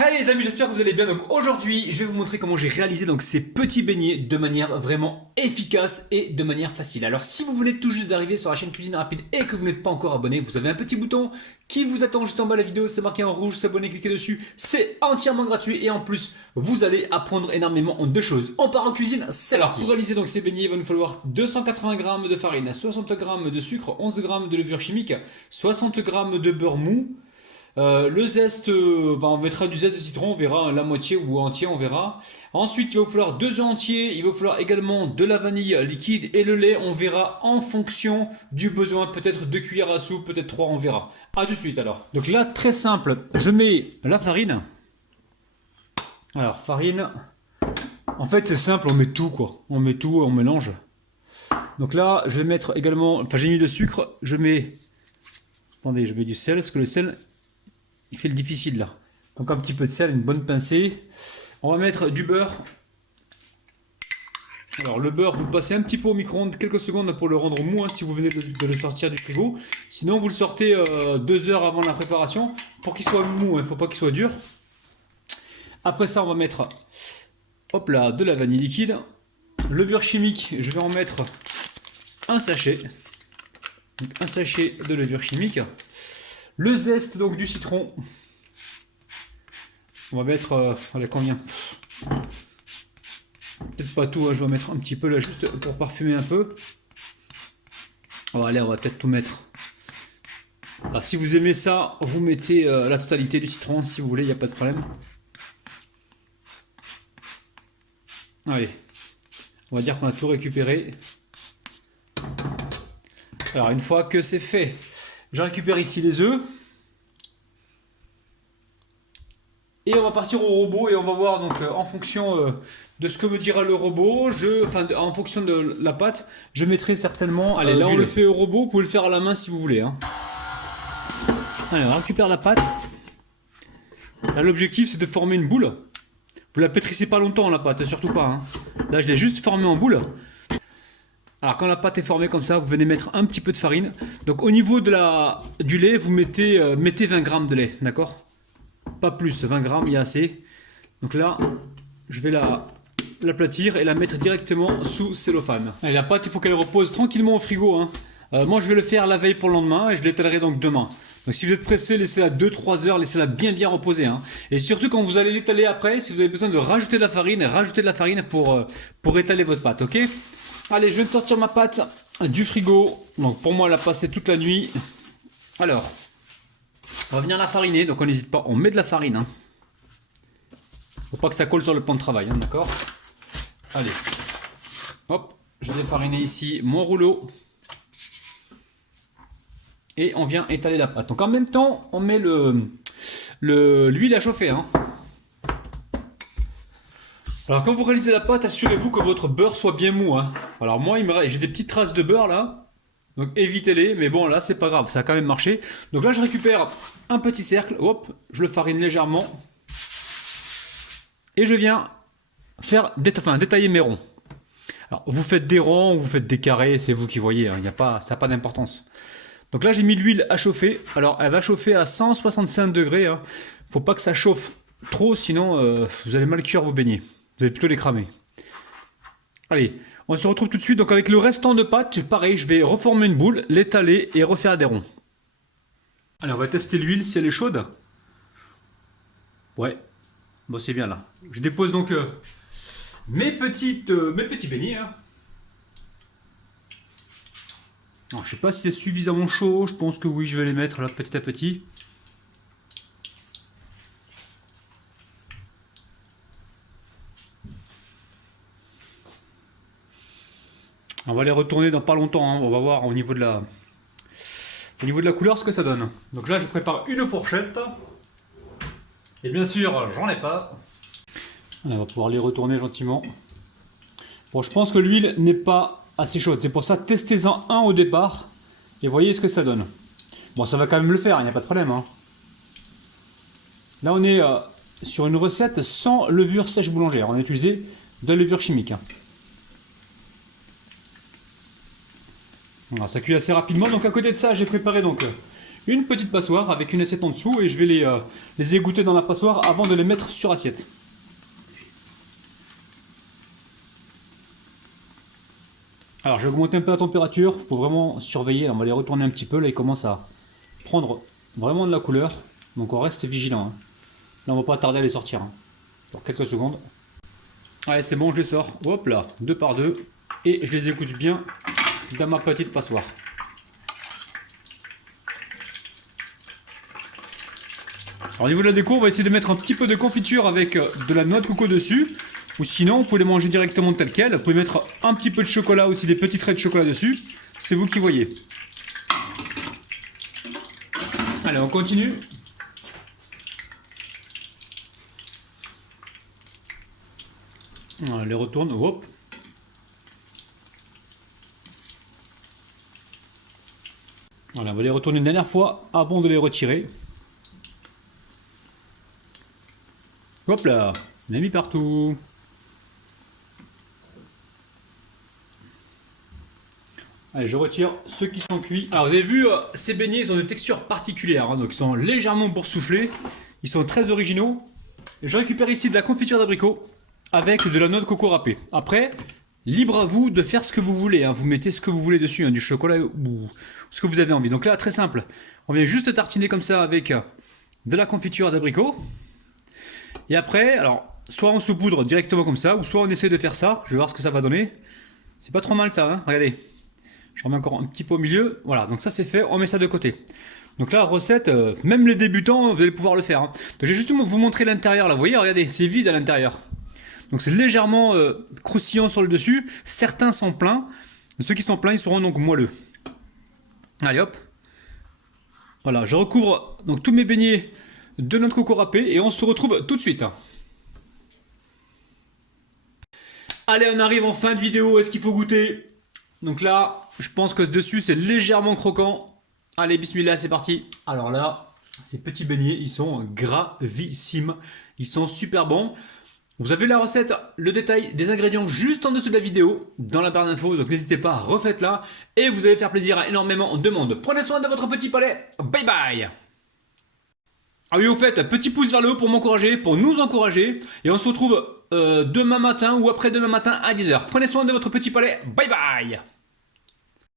Hey les amis, j'espère que vous allez bien. Donc aujourd'hui, je vais vous montrer comment j'ai réalisé donc ces petits beignets de manière vraiment efficace et de manière facile. Alors si vous venez tout juste d'arriver sur la chaîne Cuisine Rapide et que vous n'êtes pas encore abonné, vous avez un petit bouton qui vous attend juste en bas de la vidéo, c'est marqué en rouge, s'abonner, cliquez dessus. C'est entièrement gratuit et en plus, vous allez apprendre énormément de choses. On part en cuisine, c'est parti. Pour réaliser donc ces beignets, il va nous falloir 280 g de farine, 60 g de sucre, 11 g de levure chimique, 60 g de beurre mou. Le zeste, on mettra du zeste de citron, on verra la moitié ou entier, on verra. Ensuite, il va vous falloir 2 œufs entiers, il va vous falloir également de la vanille liquide et le lait, on verra en fonction du besoin, peut-être 2 cuillères à soupe, peut-être 3, on verra. A tout de suite alors. Donc là, très simple, je mets la farine. Alors, farine, en fait c'est simple, on met tout quoi. On met tout, on mélange. Donc là, je vais mettre également, j'ai mis le sucre, je mets, attendez, je mets du sel, parce que le sel, il fait le difficile là. Donc un petit peu de sel, une bonne pincée. On va mettre du beurre. Alors le beurre, vous le passez un petit peu au micro-ondes, quelques secondes pour le rendre mou, si vous venez de le sortir du frigo. Sinon vous le sortez 2 heures avant la préparation pour qu'il soit mou, il ne faut pas qu'il soit dur. Après ça, on va mettre hop là, de la vanille liquide. Levure chimique, je vais en mettre un sachet. Donc, un sachet de levure chimique. Le zeste donc du citron. On va mettre, allez, combien? Peut-être pas tout, je vais en mettre un petit peu là juste pour parfumer un peu. Oh, allez, on va peut-être tout mettre. Alors si vous aimez ça, vous mettez la totalité du citron si vous voulez, il n'y a pas de problème. Allez, on va dire qu'on a tout récupéré. Alors une fois que c'est fait, je récupère ici les œufs. Et on va partir au robot et on va voir donc en fonction de ce que me dira le robot, en fonction de la pâte, je mettrai certainement. Allez, là on le fait au robot, vous pouvez le faire à la main si vous voulez. Allez, on récupère la pâte. Là l'objectif c'est de former une boule. Vous la pétrissez pas longtemps la pâte, surtout pas. Là je l'ai juste formée en boule. Alors quand la pâte est formée comme ça, vous venez mettre un petit peu de farine. Donc au niveau du lait, vous mettez 20 g de lait, d'accord? Pas plus, 20 grammes, il y a assez. Donc là, je vais l'aplatir et la mettre directement sous cellophane. Allez, la pâte, il faut qu'elle repose tranquillement au frigo. Moi, je vais le faire la veille pour le lendemain et je l'étalerai donc demain. Donc si vous êtes pressé, laissez-la 2-3 heures, laissez-la bien reposer. Et surtout quand vous allez l'étaler après, si vous avez besoin de rajouter de la farine, rajoutez de la farine pour étaler votre pâte, ok? Allez, je viens de sortir ma pâte du frigo. Donc pour moi, elle a passé toute la nuit. Alors, on va venir la fariner, donc on n'hésite pas, on met de la farine. Faut pas que ça colle sur le plan de travail, d'accord? Allez, hop, je vais fariner ici mon rouleau. Et on vient étaler la pâte. Donc en même temps, on met l'huile à chauffer. Alors quand vous réalisez la pâte, assurez-vous que votre beurre soit bien mou. Alors moi, j'ai des petites traces de beurre là. Donc évitez-les, mais bon là c'est pas grave, ça a quand même marché. Donc là je récupère un petit cercle, hop, je le farine légèrement. Et je viens détailler mes ronds. Alors vous faites des ronds, vous faites des carrés, c'est vous qui voyez, ça n'a pas d'importance. Donc là j'ai mis l'huile à chauffer, alors elle va chauffer à 165 degrés. Faut pas que ça chauffe trop, sinon vous allez mal cuire vos beignets. Vous allez plutôt les cramer. Allez. On se retrouve tout de suite donc avec le restant de pâte, pareil, je vais reformer une boule, l'étaler et refaire des ronds. Allez, on va tester l'huile si elle est chaude. Ouais, bon c'est bien là. Je dépose donc mes petits beignets. Alors, je sais pas si c'est suffisamment chaud, je pense que oui, je vais les mettre là petit à petit. On va les retourner dans pas longtemps, on va voir au niveau de la couleur ce que ça donne. Donc là je prépare une fourchette. Et bien sûr j'en ai pas. On va pouvoir les retourner gentiment. Bon, je pense que l'huile n'est pas assez chaude, c'est pour ça testez-en un au départ et voyez ce que ça donne. Bon, ça va quand même le faire, il n'y a pas de problème. Là on est sur une recette sans levure sèche boulangère, on a utilisé de la levure chimique. Alors, ça cuit assez rapidement. Donc à côté de ça, j'ai préparé donc une petite passoire avec une assiette en dessous et je vais les égoutter dans la passoire avant de les mettre sur assiette. Alors, je vais augmenter un peu la température, il faut vraiment surveiller. On va les retourner un petit peu, là ils commencent à prendre vraiment de la couleur, donc on reste vigilant. Hein. Là, on va pas tarder à les sortir. Hein. Dans quelques secondes. Allez, c'est bon, je les sors. Hop là, 2 par 2. Et je les égoutte bien dans ma petite passoire. Alors, au niveau de la déco, on va essayer de mettre un petit peu de confiture avec de la noix de coco dessus. Ou sinon, vous pouvez les manger directement tel quel. Vous pouvez mettre un petit peu de chocolat, aussi des petits traits de chocolat dessus. C'est vous qui voyez. Allez, on continue. On les retourne. Hop. Voilà, on va les retourner une dernière fois avant de les retirer. Hop là, on a mis partout. Allez, je retire ceux qui sont cuits. Alors, vous avez vu, ces beignets, ils ont une texture particulière. Hein, donc, ils sont légèrement boursouflés. Ils sont très originaux. Je récupère ici de la confiture d'abricot avec de la noix de coco râpée. Après, libre à vous de faire ce que vous voulez. Hein. Vous mettez ce que vous voulez dessus, hein, du chocolat ou ce que vous avez envie. Donc là, très simple. On vient juste tartiner comme ça avec de la confiture d'abricot. Et après, alors, soit on saupoudre directement comme ça, ou soit on essaie de faire ça. Je vais voir ce que ça va donner. C'est pas trop mal ça, hein. Regardez. Je remets encore un petit peu au milieu. Voilà, donc ça c'est fait, on met ça de côté. Donc là, recette, même les débutants, vous allez pouvoir le faire. Hein. Donc je vais juste vous montrer l'intérieur là. Vous voyez, regardez, c'est vide à l'intérieur. Donc c'est légèrement croustillant sur le dessus. Certains sont pleins. Ceux qui sont pleins, ils seront donc moelleux. Allez hop. Voilà, je recouvre donc tous mes beignets de notre coco râpé et on se retrouve tout de suite. Allez, on arrive en fin de vidéo. Est-ce qu'il faut goûter? Donc là, je pense que dessus c'est légèrement croquant. Allez, bismillah, c'est parti. Alors là, ces petits beignets, ils sont gravissimes. Ils sont super bons. Vous avez la recette, le détail des ingrédients juste en dessous de la vidéo, dans la barre d'infos. Donc n'hésitez pas, refaites-la. Et vous allez faire plaisir à énormément de monde. Prenez soin de votre petit palais. Bye bye. Ah oui, au fait, petit pouce vers le haut pour m'encourager, pour nous encourager. Et on se retrouve demain matin ou après-demain matin à 10h. Prenez soin de votre petit palais. Bye bye.